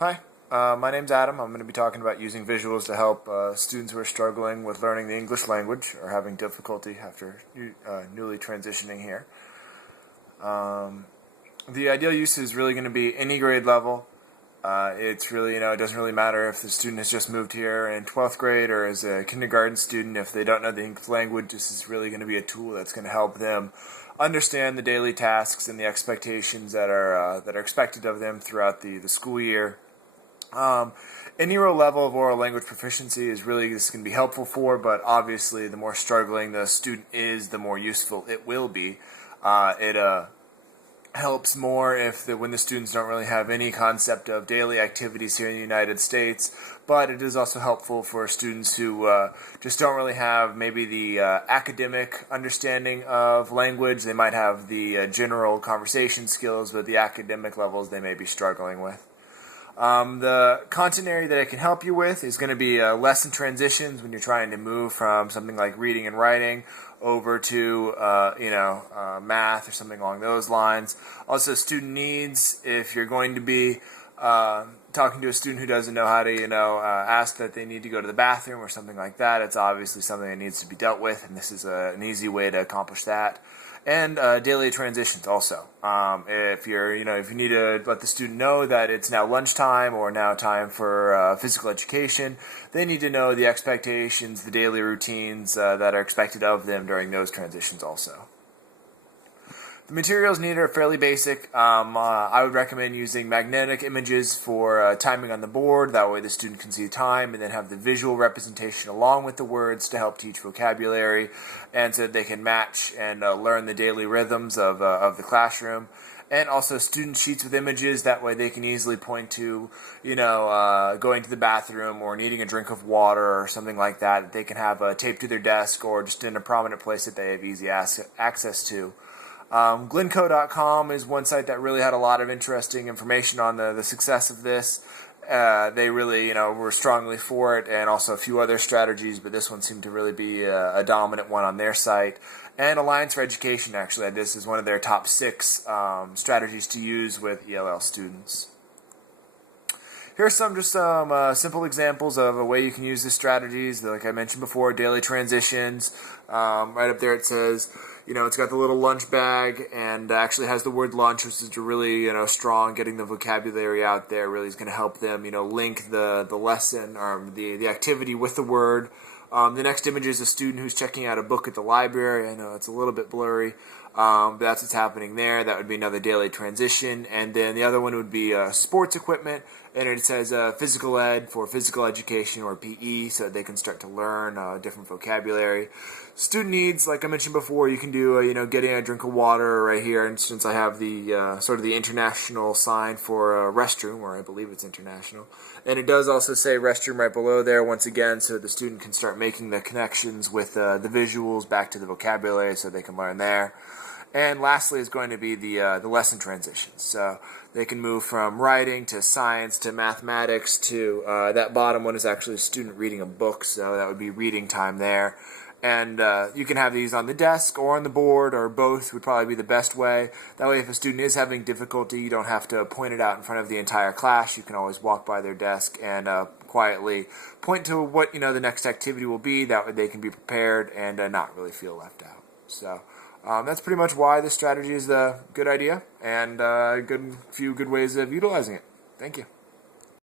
Hi, my name's Adam. I'm going to be talking about using visuals to help students who are struggling with learning the English language or having difficulty after newly transitioning here. The ideal use is really going to be any grade level. It's really, it doesn't really matter if the student has just moved here in 12th grade or as a kindergarten student. If they don't know the English language, this is really going to be a tool that's going to help them understand the daily tasks and the expectations that are expected of them throughout the school year. Any real level of oral language proficiency is really this can be helpful for, but obviously the more struggling the student is, the more useful it will be. It helps more when the students don't really have any concept of daily activities here in the United States, but it is also helpful for students who just don't really have maybe the academic understanding of language. They might have the general conversation skills, but the academic levels they may be struggling with. The content area that it can help you with is going to be lesson transitions when you're trying to move from something like reading and writing over to math or something along those lines. Also, student needs. If you're going to be talking to a student who doesn't know how to ask that they need to go to the bathroom or something like that, it's obviously something that needs to be dealt with, and this is an easy way to accomplish that. And daily transitions also. If you need to let the student know that it's now lunchtime or now time for physical education, they need to know the expectations, the daily routines that are expected of them during those transitions also. The materials needed are fairly basic. I would recommend using magnetic images for timing on the board. That way the student can see time, and then have the visual representation along with the words to help teach vocabulary, and so that they can match and learn the daily rhythms of the classroom. And also student sheets with images. That way they can easily point to, going to the bathroom or needing a drink of water or something like that they can have taped to their desk or just in a prominent place that they have easy access to. Glencoe.com is one site that really had a lot of interesting information on the success of this. They really, were strongly for it, and also a few other strategies, but this one seemed to really be a dominant one on their site. And Alliance for Education actually had this as one of their top 6 strategies to use with ELL students. Here are some simple examples of a way you can use these strategies. Like I mentioned before, daily transitions. Right up there it says, it's got the little lunch bag and actually has the word lunch, which is really, strong. Getting the vocabulary out there really is going to help them, link the lesson or the activity with the word. The next image is a student who's checking out a book at the library. I know it's a little bit blurry, but that's what's happening there. That would be another daily transition. And then the other one would be sports equipment, and it says physical ed for physical education or PE, so that they can start to learn different vocabulary. Student needs, like I mentioned before, you can do getting a drink of water right here. And since I have the sort of the international sign for restroom, or I believe it's international, and it does also say restroom right below there once again, so the student can start making the connections with the visuals back to the vocabulary, so they can learn there. And lastly is going to be the lesson transitions. So they can move from writing to science to mathematics to that bottom one is actually a student reading a book, so that would be reading time there. And you can have these on the desk or on the board, or both would probably be the best way. That way if a student is having difficulty, you don't have to point it out in front of the entire class. You can always walk by their desk and quietly point to what the next activity will be. That way they can be prepared and not really feel left out. So that's pretty much why this strategy is a good idea, and a few good ways of utilizing it. Thank you.